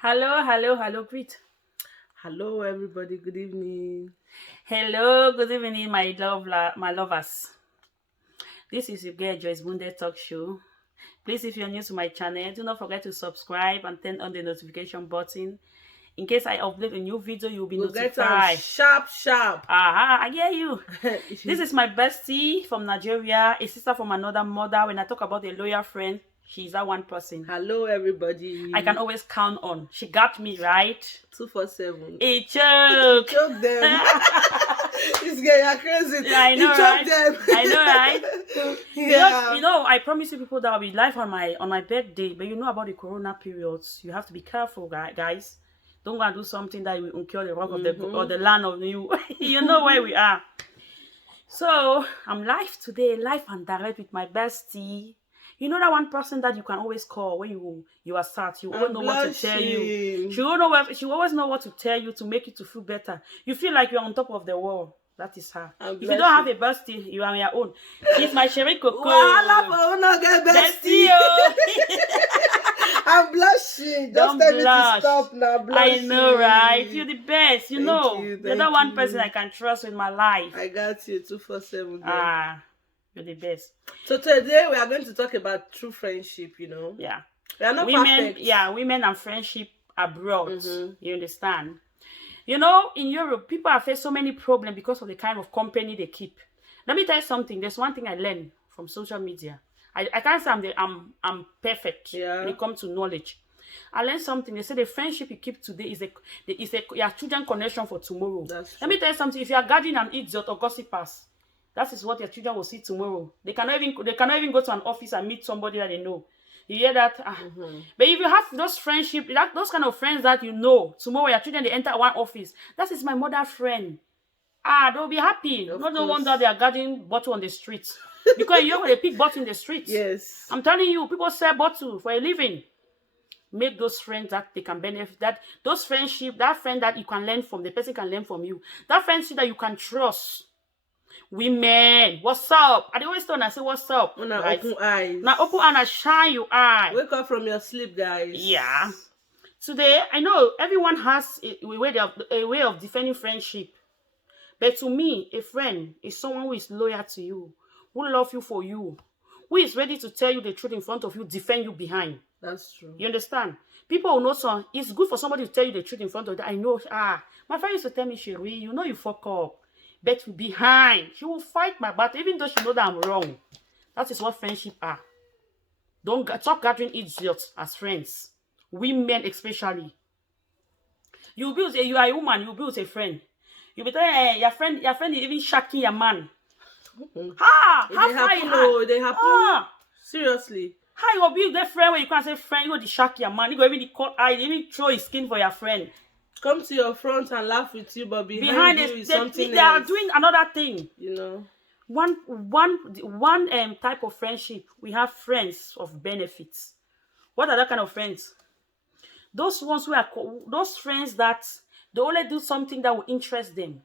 Hello, hello, hello, greet. Hello, everybody. Good evening. Hello, good evening, my lovers. This is your girl Joyce Bunde Talk Show. Please, if you're new to my channel, do not forget to subscribe and turn on the notification button. In case I upload a new video, you'll be We'll get them notified. sharp, sharp. Aha, I hear you. This is my bestie from Nigeria, a sister from another mother. When I talk about a loyal friend, she's that one person Hello, everybody. I can always count on. She got me right. 247. A joke. Choke them. This girl, you're crazy. I know, right? Them. I know, right? Yeah. You know, I promise you people that I'll be live on my birthday, but you know about the corona periods. You have to be careful, guys. Don't go and do something that will incur the wrath of the or the land of you. You know where we are. So I'm live today, live and direct with my bestie. You know that one person that you can always call when you are sad. You always know what to tell you. She always know what to tell you to make you to feel better. You feel like you're on top of the world. That is her. If you don't have a bestie, you are on your own. She's my Sherry Coco. Bestie. I'm blushing. Just tell me to stop now. I know, right? You're the best. You know. You're the one person I can trust with my life. I got you. 247. You're the best. So today we are going to talk about true friendship, Yeah. We are not women, perfect. Yeah, women and friendship abroad. You understand? You know, in Europe, people have faced so many problems because of the kind of company they keep. Let me tell you something. There's one thing I learned from social media. I can't say I'm perfect when it comes to knowledge. I learned something. They say the friendship you keep today is your children connection for tomorrow. Let me tell you something. If you are guarding an idiot or gossipers, that is what your children will see tomorrow. They cannot even go to an office and meet somebody that they know. You hear that? But if you have those friendship, those kind of friends that you know, tomorrow your children they enter one office. That is my mother friend. They'll be happy. No wonder they are guarding bottle on the streets. Because you know they pick bottle in the streets. Yes. I'm telling you, people sell bottle for a living. Make those friends that they can benefit. Those friendship, that friend that you can learn from, the person can learn from you. That friendship that you can trust. Women, what's up? I always tell I say what's up. Right? Open eyes. Now open and shine your eye. Wake up from your sleep, guys. Yeah. Today, I know everyone has a way of defending friendship. But to me, a friend is someone who is loyal to you, who loves you for you, who is ready to tell you the truth in front of you, defend you behind. That's true. You understand? People will know it's good for somebody to tell you the truth in front of you. I know, my friend used to tell me, Sherry, you know you fuck up. But behind, she will fight my battle, even though she knows that I'm wrong. That is what friendship are. Don't stop gathering idiots as friends. Women especially. You are a woman, you build a friend. You be telling your friend is even shacking your man. They happen. Seriously. How you go build that friend when you can't say friend, you go to shack your man, you go even the cut eye, you even throw his skin for your friend. Come to your front and laugh with you, but behind you is something else. They are doing another thing. You know. One type of friendship, we have friends of benefits. What are that kind of friends? Those ones those friends that they only do something that will interest them.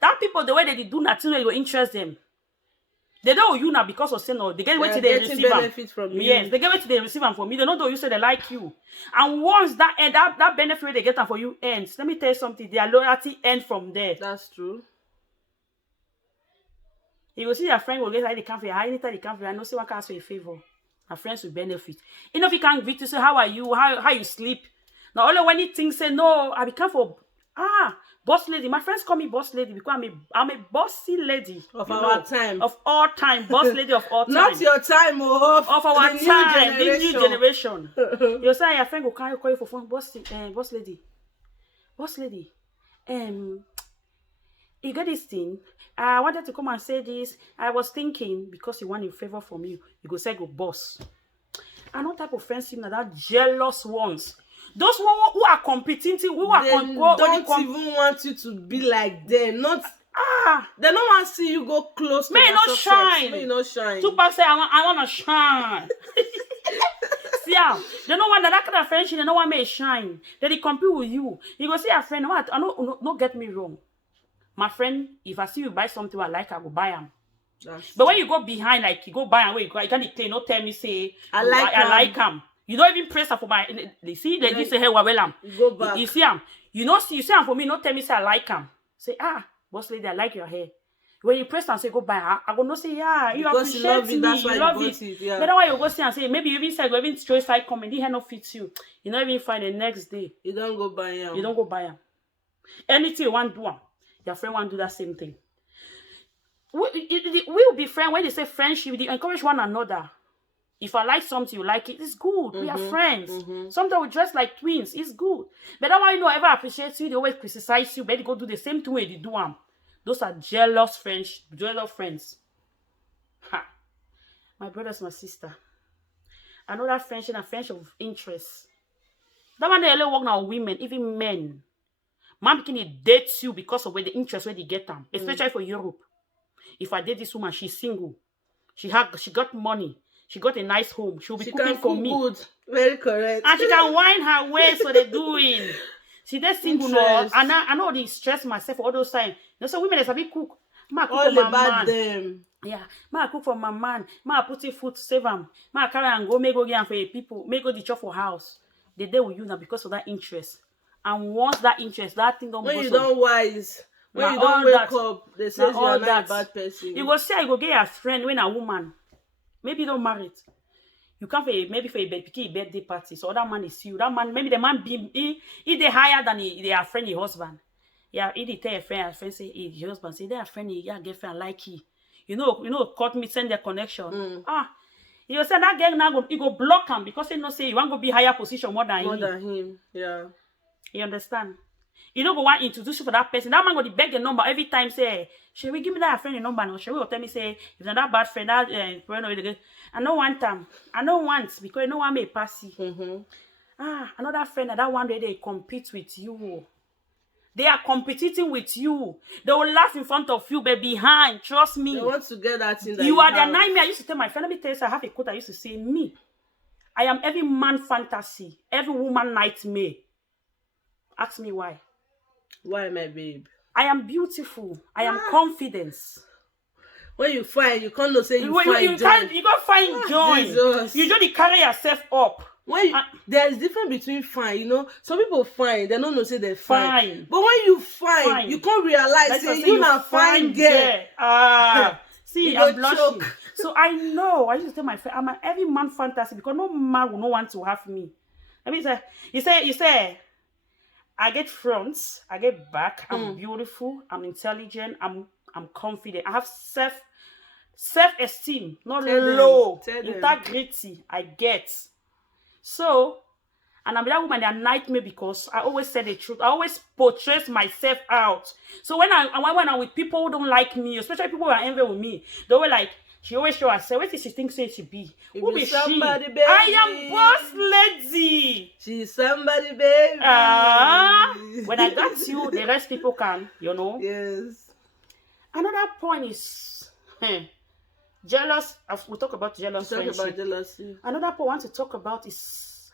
That people, the way they do nothing that will interest them. They don't you now because of saying no. They get what they receive benefit from you. Yes, they get what they receive from me. They don't know you say they like you. And once that benefit they get for you ends, let me tell you something. Their loyalty ends from there. That's true. You will see your friend will get like they come for you. Anytime they come for you, I know say one can ask for a favor. My friends will benefit. You know if you can't greet you, say how are you, how you sleep. Now only when you think say no, I become for boss lady. My friends call me boss lady because I'm a bossy lady of our time. Of all time, boss lady of all time. Not your time, of our time, the new generation. You say your friend will call you for phone, boss lady. Boss lady. You get this thing. I wanted to come and say this. I was thinking because you want a favor from you, you go say go boss. And what type of friends you know that jealous ones? Those who are competing, who are don't even want you to be like them. Not they don't want to see you go close. May not shine. May not shine. Tupac say I want to shine. See how they don't want that kind of friendship. They don't want me to shine. They compete with you. You go see a friend. What? No, get me wrong. My friend, if I see you buy something I like, I will buy them. But when you go behind, like you go buy and wait, you can't claim. No tell me say I like them. You don't even praise her for my. They see, they just say, hey, well, you go back. You see him. You see him for me. Not tell me say I like him. Say, boss lady, I like your hair. When you praise and say goodbye, I go no say, yeah, you because appreciate me. That's why you love it. Yeah. But then why you go see and say, maybe you even say, go even throw side comment, the hair not fits you. You not even find the next day. You don't go buy him. You don't go buy him. Anything you want to do, your friend want to do that same thing. We'll be friends. When they say friendship, they encourage one another. If I like something, you like it, it's good. We are friends. Sometimes we dress like twins, it's good. But that one, ever appreciate you, they always criticize you, but they go do the same thing when they do them. Those are jealous friends. Ha. My brothers, my sister. I know that friendship and friendship of interest. That one they only work now women, even men. Man can date you because of where the interest where they get them, especially for Europe. If I date this woman, she's single. She got money. She got a nice home. She'll be cooking for me. Good. Very correct. And she can wind her waist so they're doing. See, they're single now. And I know they stress myself all those times. You know, so women is a bit cook. Ma cook all for my about man. Them. Yeah. Ma cook for my man. Ma put in food to save him. Ma carry and go, make go get for people. Make go the chop for house. They there with you now because of that interest. And once that interest, that thing don't when you don't wise. When you don't wake up, they say you are not a bad person. You go say you go get a friend when a woman. Maybe you don't marry it. You come for maybe for a birthday party. So that man is you. That man, maybe the man be they higher than their friend, your husband. Yeah, he they tell a friend say your husband say their friend, yeah, girlfriend like he. You know, cut me send their connection. You say that girl now you go block him because he no say you want to be higher position more than him. Yeah. You understand? You don't go want to introduce you for that person. That man go to beg a number every time. Say, shall we give me that friend a number? No, shall we tell me say if not that bad friend that I don't want them. I don't want because I don't want me passy. Another friend that one day they compete with you. They are competing with you. They will laugh in front of you, but behind, trust me. They want to get that thing that you are their nightmare. I used to tell my friend, let me tell you, I have a quote I used to say, me. I am every man fantasy, every woman nightmare. Ask me why. Why, my babe? I am beautiful. I am confidence. When you find, you can't say you find joy. You can't find joy. Jesus. You just carry yourself up. When there is difference between fine, you know. Some people fine, they don't know say they're fine. But when you fine, you can't realize say you not fine girl. See, I'm blushing. So I know. I used to tell my friend, I'm an every man fantasy because no man will not want to have me. Let me say, you say. I get fronts, I get back. I'm beautiful, I'm intelligent, I'm confident. I have self-esteem, not low. Integrity, I get. So, and I'm that woman that nightmare because I always say the truth. I always portray myself out. So when I'm with people who don't like me, especially people who are envy with me, they were like, she always show herself. What is she think she be? Who be she? Baby. I am boss lady. She's somebody, baby. When I got you, the rest people can, you know. Yes. Another point is jealous. We'll talk about jealous friendship. Talk about jealousy. Another point I want to talk about is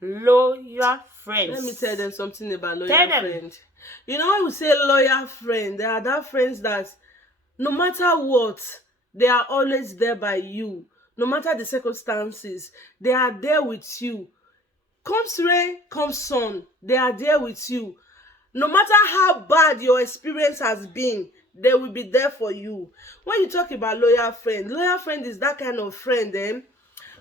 loyal friends. Let me tell them something about loyal friends. You know when we say loyal friend, there are that friends that no matter what, they are always there by you. No matter the circumstances, they are there with you. Comes rain, comes sun, they are there with you. No matter how bad your experience has been, they will be there for you. When you talk about loyal friend is that kind of friend,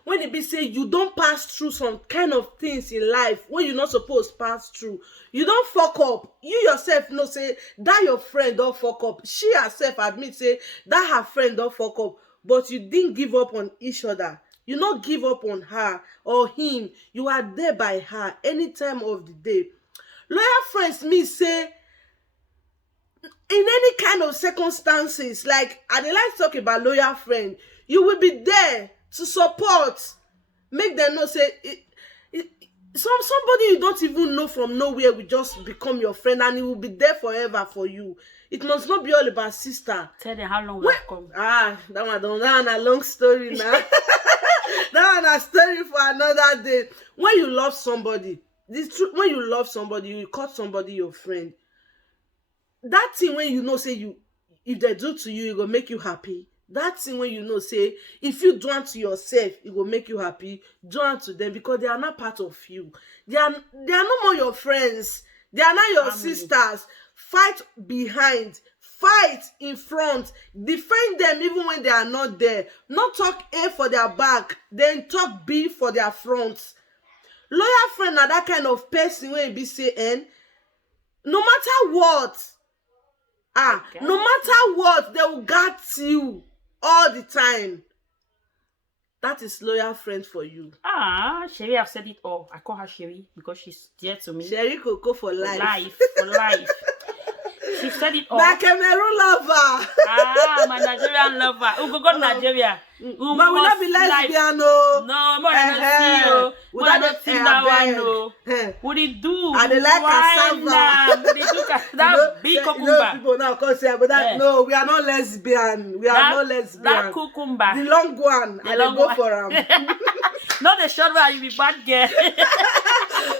when it be say you don't pass through some kind of things in life when you're not supposed to pass through, you don't fuck up. You yourself know say that your friend don't fuck up. She herself admit say that her friend don't fuck up, but you didn't give up on each other. You not give up on her or him. You are there by her any time of the day. Loyal friends mean say in any kind of circumstances, like I dey like talk about loyal friend, you will be there to support, make them know say somebody you don't even know from nowhere will just become your friend and he will be there forever for you. It must not be all about sister. Tell them how long we've come. That one a long story now. That one a story for another day. When you love somebody, when you love somebody, you call somebody your friend. That thing when you know say if they do to you, it will make you happy. that thing when you know say if you do unto yourself it will make you happy, do unto them, because they are not part of you. They are no more your friends. They are not your sisters. Fight behind, fight in front, defend them even when they are not there. Not talk A for their back, then talk B for their front. Loyal friend are that kind of person when you be saying, no matter what, no matter what, they will guard you all the time. That is loyal friend for you. Sherry, I've said it all. I call her Sherry because she's dear to me. Sherry Coco for life. For life. She said it all. My Cameroon lover. My Nigerian lover. Who go Nigeria? But we not be lesbian, no. No, more than a we not see that one, no. What it do? And they like cassava. What it do? That big cucumber. People now come say, but that no, we are not lesbian. We are not lesbian. That cucumber. The long one. I go for him. Not the short one. You be bad girl.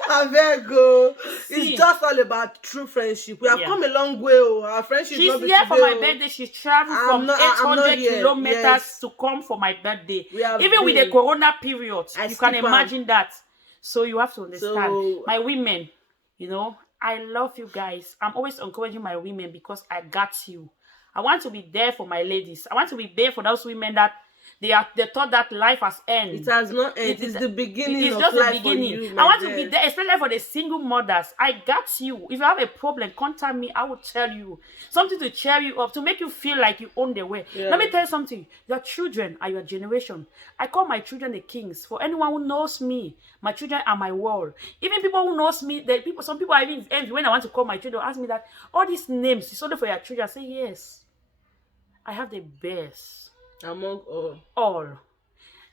I beg go. It's just all about true friendship. We have come a long way. Our friendship. She's here for my birthday. She traveled from 800 kilometers to come for my birthday. Even with the corona period, you can imagine that. So you have to understand. My women, you know, I love you guys. I'm always encouraging my women because I got you. I want to be there for my ladies. I want to be there for those women that they thought that life has ended. It has not ended. It's the beginning. It's just the beginning. I want to be there, especially for the single mothers. I got you. If you have a problem, contact me. I will tell you something to cheer you up, to make you feel like you own the way. Let me tell you something. Your children are your generation. I call my children the kings. For anyone who knows me, my children are my world. Even people who knows me, some people are even envy when I want to call my children, ask me that all these names is only for your children. I say yes. I have the best. Among all.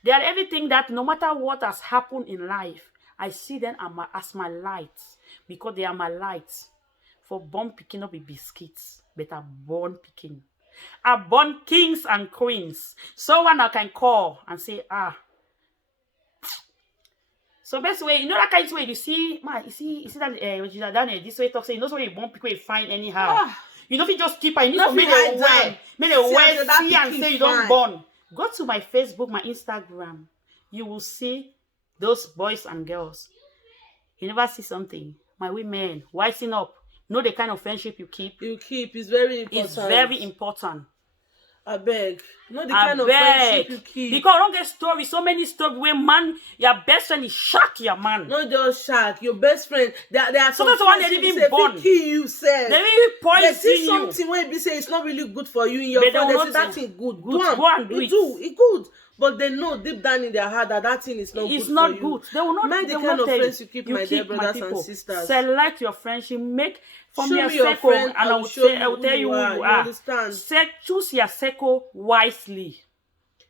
They are everything that no matter what has happened in life, I see them as my lights, because they are my lights. For born picking up a biscuits, but I born picking. I born kings and queens. Someone I can call and say, So best way, you know that kind of way you see, man, you see that Daniel this way talk say, you know, so you born people you find anyhow. You know if you just keep it, you need to make a way. Make a way, see and say you don't born. Go to my Facebook, my Instagram. You will see those boys and girls. You never see something. My women, wising up. Know the kind of friendship you keep. It's very important. It's very important. I beg. Know the kind of friendship you keep. Because I don't get stories. So many stories where man, your best friend is shock your man. Not just shock. Your best friend. There are some friends they even born. Kill you, say. They even poison you. They see something when you say it's not really good for you in your friend. They say that thing good. Go and do it. It's good. But they know deep down in their heart that thing is not good for you. It's not good. They will not. Mind the kind of friends you keep, my dear brothers and sisters. Select your friendship. Make from your circle, and I will tell you who you are. Understand? Choose your circle wisely.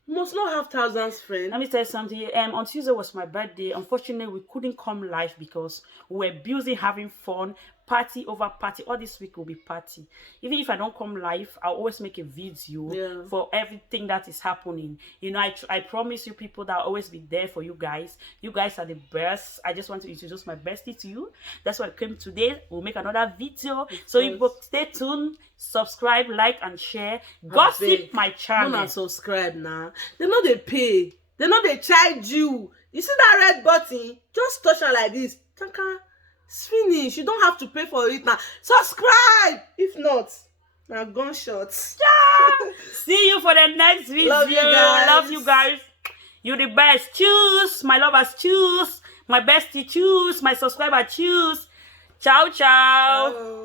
You must not have thousands friends. Let me tell you something. On Tuesday was my birthday. Unfortunately, we couldn't come live because we were busy having fun. Party over party. All this week will be party. Even if I don't come live, I'll always make a video for everything that is happening. You know, I promise you people that I'll always be there for you guys. You guys are the best. I just want to introduce my bestie to you. That's what I came today. We'll make another video. So you both stay tuned, subscribe, like, and share. Gossip my channel. Don't subscribe now. They know they pay. They know they charge you. You see that red button? Just touch it like this. It's finished. You don't have to pay for it now. Subscribe. If not, now gunshots. See you for the next video. Love you guys. Love you guys. You're the best. Choose. My lovers, choose. My bestie, choose. My subscriber, choose. Ciao, ciao.